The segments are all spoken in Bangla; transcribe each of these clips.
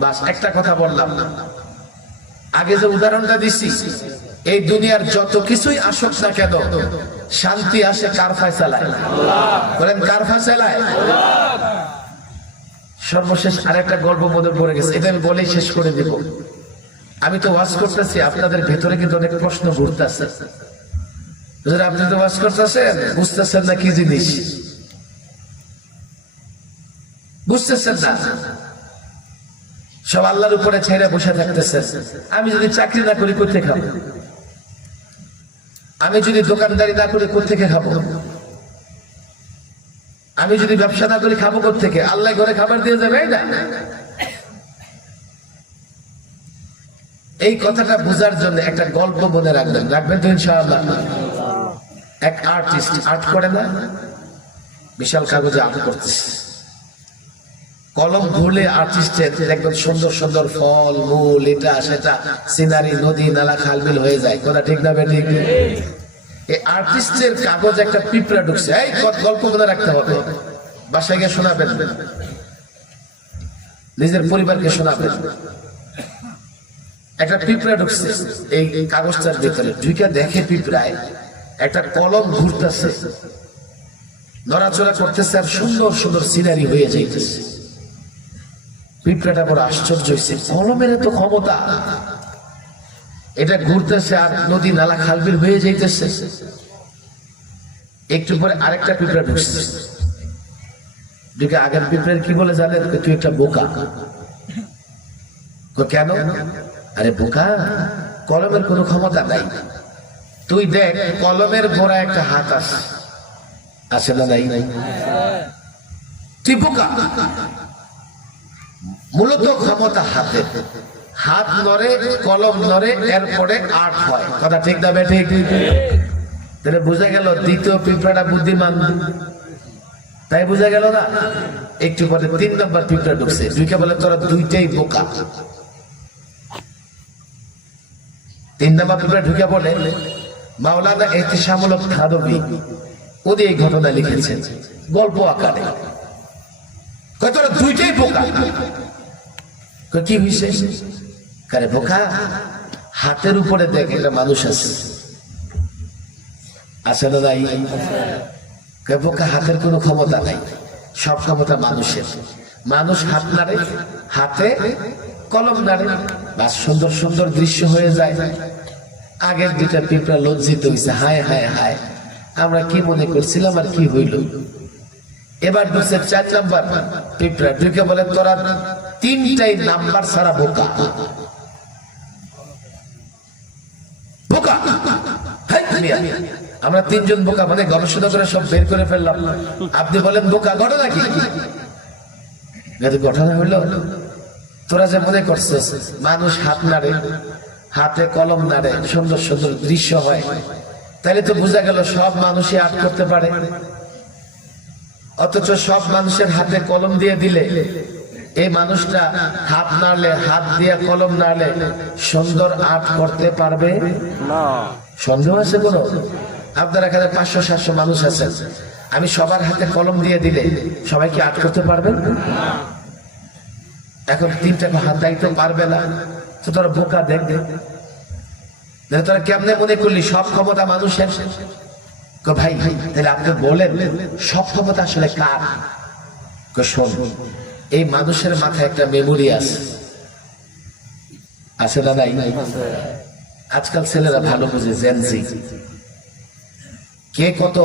বাস একটা কথা বললাম, আগে যে উদাহরণটা দিচ্ছি, এই দুনিয়ার যত কিছুই আসুক না কেন, শান্তি আসে কার ফয়সালায়? বলেন কার ফয়সালায়? সর্বশেষ আরেকটা গল্প মনে পড়ে গেছে, এটা আমি বলেই শেষ করে দিব। আমি তো ওয়াজ করতেছি, আপনাদের ভেতরে কিন্তু অনেক প্রশ্ন ঘুরতেছে। আপনি তো ওয়াজ করতেছেন, বুঝতেছেন না কি জিনিস, বুঝতেছেন না, সব আল্লাহর উপরে ছেড়ে বসে থাকতেছেন। আমি যদি চাকরি না করি কোথা থেকে খাবো? আমি যদি দোকানদারি না করি কোথা থেকে খাবো? আমি যদি ব্যবসা না করি খাবো কোথা থেকে? আল্লাহ ঘরে খাবার দিয়ে যাবে না? এই কথাটা বোঝার জন্য একটা গল্প মনে রাখবেন, রাখবেন তো ইনশাআল্লাহ। এক আর্টিস্ট আর্ট করে না, বিশাল কাগজে আর্ট করতেছে, কলম ঘুরলে আর্টিস্টের দেখবেন সুন্দর সুন্দর ফল মূল এটা সেটা সিনারি নদী নালা খালবিল হয়ে যায়। কথা ঠিক না বেঠিক? এই আর্টিস্টের কাগজ একটা পিঁপড়া ঢুকছে। এই গল্প মনে রাখতে হবে, বাসায় গিয়ে শোনাবেন, নিজের পরিবারকে শোনাবেন। একটা পিঁপড়া ঢুকছে এই কাগজটার ভিতরে, ঢুকে দেখে পিঁপড়ায় একটা কলম ঘুরতেছে, নড়াচড়া করতেছে, আর সুন্দর সুন্দর সিনারি হয়ে যাইতেছে। পিঁপড়াটা বড় আশ্চর্য হয়েছে, কলমের এত ক্ষমতা, এটা ঘুরতেছে আর নদী নালা খালবিল হয়ে যাইতেছে। একটু পরে আরেকটা পিঁপড়া ঢুকছে, ঢুকে আগের পিঁপড়ার কি বলে জানেন? তুই একটা বোকা। কেন? আরে বোকা, কলমের কোনো ক্ষমতা নাই, তুই দেখ কলমের গোড়া একটা হাত আছে, আছে না নাই? তুই বোকা, মূলত ক্ষমতা হাতে, হাত নড়ে কলম নড়ে, এরপরে আর্ট হয়। কথা ঠিক না বেঠিক? তাহলে বোঝা গেল দ্বিতীয় পিঁপড়াটা বুদ্ধিমান, তাই বোঝা গেল না? একটু পরে 3 নম্বর পিঁপড়া ঢুকছে, ঢুকে বলে তোরা দুইটাই বোকা। 3 নম্বর পিঁপড়া ঢুকে বলে, মাওলানা ইহতিশামুল থানভী উনি এই ঘটনা লিখেছেন গল্প আকারে, তোরা দুইটাই বোকা। কি হয়েছে? কারে বোকা, হাতের উপরে দেখ একটা মানুষ আছে, আছে না নাই? বোকা, হাতের কোনো ক্ষমতা নাই, সব ক্ষমতা মানুষের। মানুষ হাত নাড়ে, হাতে কলম নাড়ে, বাস সুন্দর সুন্দর দৃশ্য হয়ে যায়। আগের দুটা পিঁপড়া লজ্জিত হয়েছে, হায় হায় হায়, আমরা কি মনে করছিলাম আর কি হইল। এবার ঢুকছে 4 নাম্বার পিঁপড়া, ঢুকে বলে তোরা 3টাই নাম্বার ছাড়া বোকা। বোকা, আমরা 3 জন বোকা, মানে গবেষণা করে সব বের করে ফেললাম। আপনি বলেন বোকা, ঘটনা কি? ঘটনা হইলো তোরা যে মনে করছিস মানুষ হাত নাড়ে, হাতে কলম নাড়ে, সুন্দর সুন্দর দৃশ্য হয়, তাহলে তো বোঝা গেল সব মানুষই আর্ট করতে পারে। অথচ সব মানুষের হাতে কলম দিয়ে দিলে এই মানুষটা হাত নাড়লে, হাত দিয়ে কলম নাড়লে সুন্দর আর্ট করতে পারবে না? সন্দেহ আছে কোনো? আপনার এখানে 500-700 মানুষ আছেন, আমি সবার হাতে কলম দিয়ে দিলে সবাই কি আর্ট করতে পারবেন? এখন 3টা হাত দায়িত্ব পারবে না, তো তোরা বোকা। দেখ তোরা কেমনে মনে করলি সব ক্ষমতা মানুষের? ভাই তাহলে আপনি বলেন সব ক্ষমতা আসলে কার? শোন, এই মানুষের মাথায় একটা মেমোরি আছে না নাই? আজকাল ছেলেরা ভালো বুঝে, জেনজি, কে কত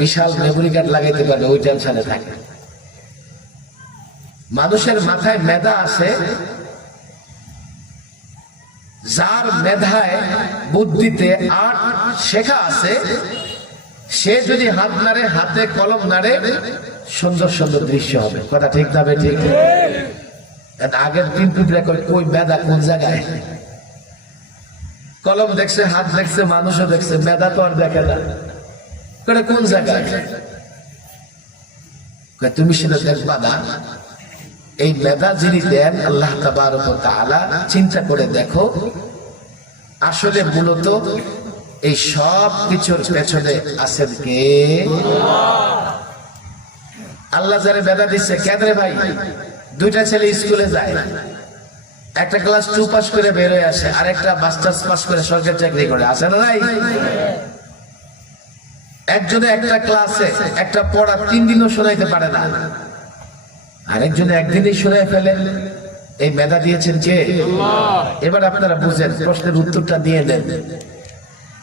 বিশাল মেমোরি কার্ড লাগাইতে পারবে ওই টেনশনে থাকে। মানুষের মাথায় মেধা আছে, যার মেধায় বুদ্ধিতে আর্ট শেখা আছে, সে যদি হাত নাড়ে, হাতে কলম নাড়ে, সুন্দর সুন্দর দৃশ্য হবে। কথা ঠিক না ঠিক? আগের 3 পিঁপড়া কই মেধা কোন জায়গায়? কলম দেখছে, হাত দেখছে, মানুষও দেখছে, মেধা তো আর দেখে না। কোন জায়গায়? তুমি সেটা দেখবা না। এই মেধা যিনি দেন আল্লাহ তাবারক ওয়া তাআলা, চিন্তা করে দেখো আসলে মূলত এই সব কিছুর পেছনে আছেন কে? আল্লাহ যারে মেধা দিচ্ছে, কেন রে ভাই দুইটা ছেলে স্কুলে যায়, একটা ক্লাস 2 পাস করে বের হয়ে আসে, আর একটা মাস্টার্স পাস করে সরকারি চাকরি করে, আসে না নাই? একজনে একটা ক্লাসে একটা পড়া 3 দিনও শোনাইতে পারে না, আরেকজনে একদিনই শোনায় ফেলে। এই মেধা দিয়েছেন কে? এবার আপনারা বুঝেন, প্রশ্নের উত্তরটা দিয়ে দেন।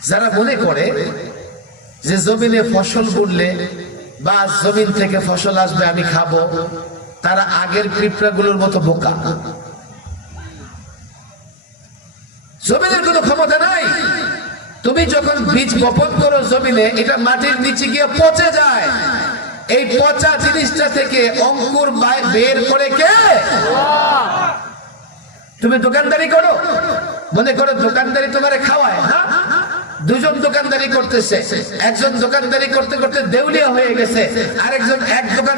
যারা মনে করে যে জমিনে ফসল বুনলে বা জমিন থেকে ফসল আসবে আমি খাবো, তারা আগের পিঁপড়াগুলোর মতো বোকা। জমিনের কোনো ক্ষমতা নাই। তুমি যখন বীজ বপন করো জমিনে, এটা মাটির নিচে গিয়ে পচে যায়। এই পচা জিনিসটা থেকে অঙ্কুর বের করে কে? তুমি দোকানদারি করো, মনে করো দোকানদারি তোমারে খাওয়ায়। দুজন দোকানদারি করতেছে, একজন দোকানদারি করতে করতে দেউলিয়া হয়ে গেছে, আরেকজন এক দোকান